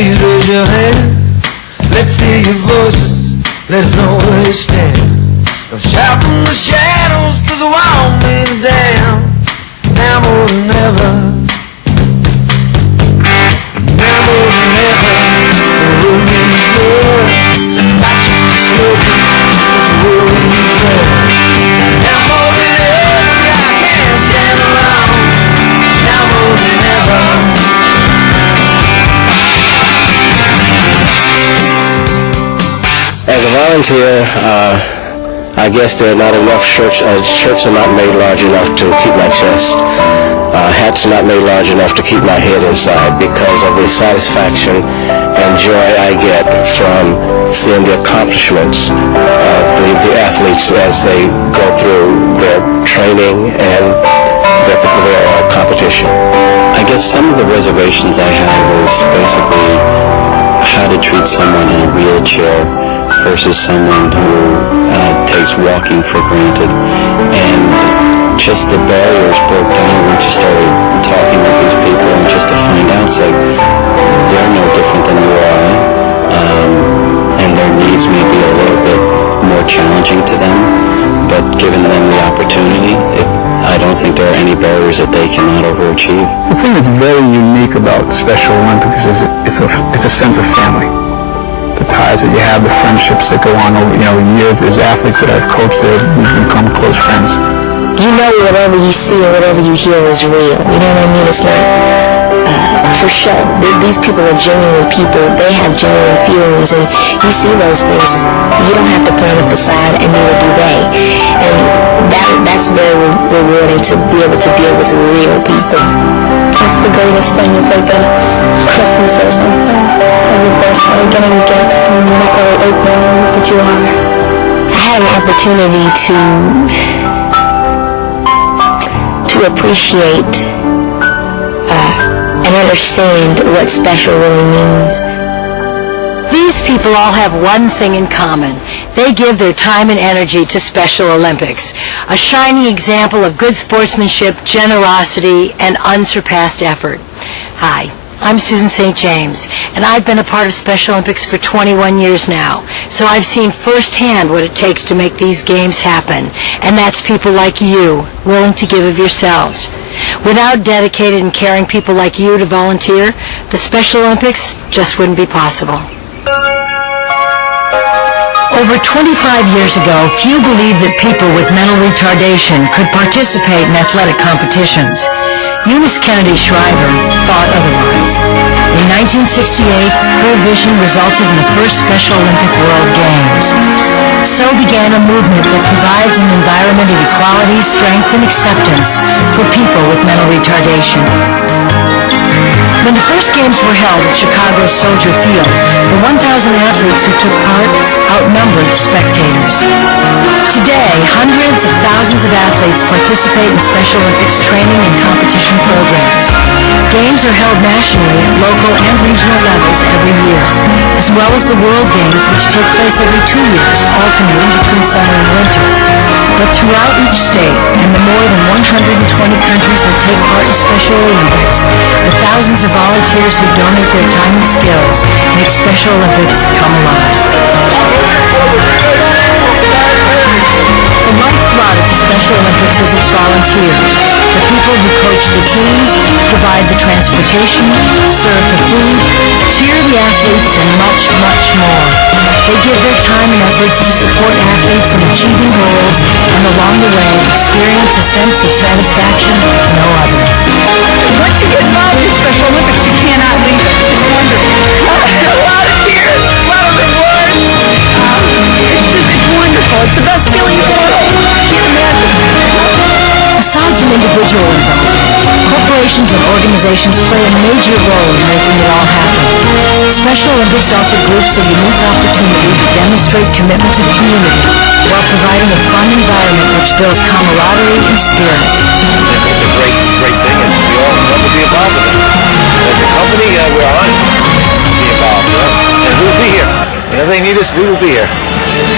please raise your hand. Let's hear your voices, let us know where you stand. Don't shout from the shadows, cause the wall is down. Now more than ever, now more than ever, the road needs love, not just a slogan, but the road needs love. Now more than ever, I can't stand alone. Now more than ever. As a volunteer, I guess there are not enough shirts are not made large enough to keep my chest. Hats are not made large enough to keep my head inside because of the satisfaction and joy I get from seeing the accomplishments of the athletes as they go through their training and their competition. I guess some of the reservations I had was basically how to treat someone in a wheelchair versus someone who takes walking for granted, and just the barriers broke down once you started talking with these people, and just to find out it's like they're no different than you are, and their needs may be a little bit more challenging to them, but giving them the opportunity, I don't think there are any barriers that they cannot overachieve. The thing that's very unique about the Special Olympics is it's a sense of family. The ties that you have, the friendships that go on over years. There's athletes that I've coached that we've become close friends. You know whatever you see or whatever you hear is real. You know what I mean? It's not for show. These people are genuine people. They have genuine feelings, and you see those things. You don't have to put on a facade, and neither do they. And that's very rewarding to be able to deal with real people. That's the greatest thing. It's like a Christmas or something. Every birthday, getting gifts, and you're not really open, but you are. I had an opportunity to appreciate and understand what special really means. These people all have one thing in common. They give their time and energy to Special Olympics, a shining example of good sportsmanship, generosity, and unsurpassed effort. Hi, I'm Susan St. James, and I've been a part of Special Olympics for 21 years now, so I've seen firsthand what it takes to make these games happen, and that's people like you, willing to give of yourselves. Without dedicated and caring people like you to volunteer, the Special Olympics just wouldn't be possible. Over 25 years ago, few believed that people with mental retardation could participate in athletic competitions. Eunice Kennedy Shriver thought otherwise. In 1968, her vision resulted in the first Special Olympic World Games. So began a movement that provides an environment of equality, strength, and acceptance for people with mental retardation. When the first games were held at Chicago's Soldier Field, the 1,000 athletes who took part outnumbered the spectators. Today, hundreds of thousands of athletes participate in Special Olympics training and competition programs. Games are held nationally at local and regional levels every year, as well as the World Games, which take place every 2 years, alternating between summer and winter. But throughout each state, and the more than 120 countries that take part in Special Olympics, the thousands of volunteers who donate their time and skills make Special Olympics come alive. The lifeblood of the Special Olympics is its volunteers, the people who coach the teams, provide the transportation, serve the food, cheer the athletes, and much, much more. They give their time and efforts to support athletes in achieving goals, and along the way experience a sense of satisfaction like no other. Once you get involved in Special Olympics, you cannot leave it. It's wonderful. A lot of tears, a lot of rewards. It's wonderful. It's the best feeling in the world. I can't imagine. Aside from individual involvement, corporations and organizations play a major role in making it all happen. Special Olympics offer groups a unique opportunity to demonstrate commitment to the community while providing a fun environment which builds camaraderie and spirit. It's a great thing, and we all love to be involved in it. As a company, we're honored to be involved, and we'll be here. Whenever they need us, we will be here.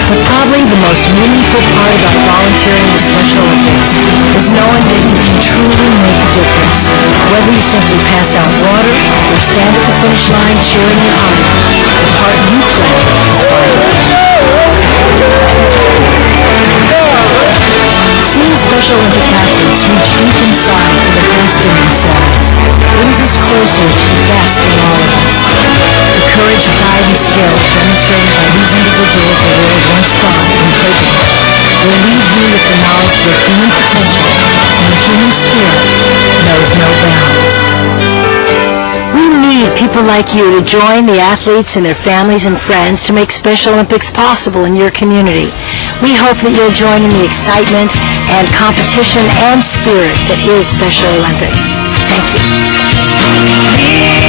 But probably the most meaningful part about volunteering at the Special Olympics is knowing that you can truly make a difference. Whether you simply pass out water or stand at the finish line cheering your honor, the part you play is vital. Seeing Special Olympic athletes reach deep inside for the best in themselves brings us closer to the best in all of us. The courage, pride, and skill demonstrated by these individuals the world once thought incapable will leave you with the knowledge that human potential and the human spirit knows no bounds. We need people like you to join the athletes and their families and friends to make Special Olympics possible in your community. We hope that you'll join in the excitement and competition and spirit that is Special Olympics. Thank you.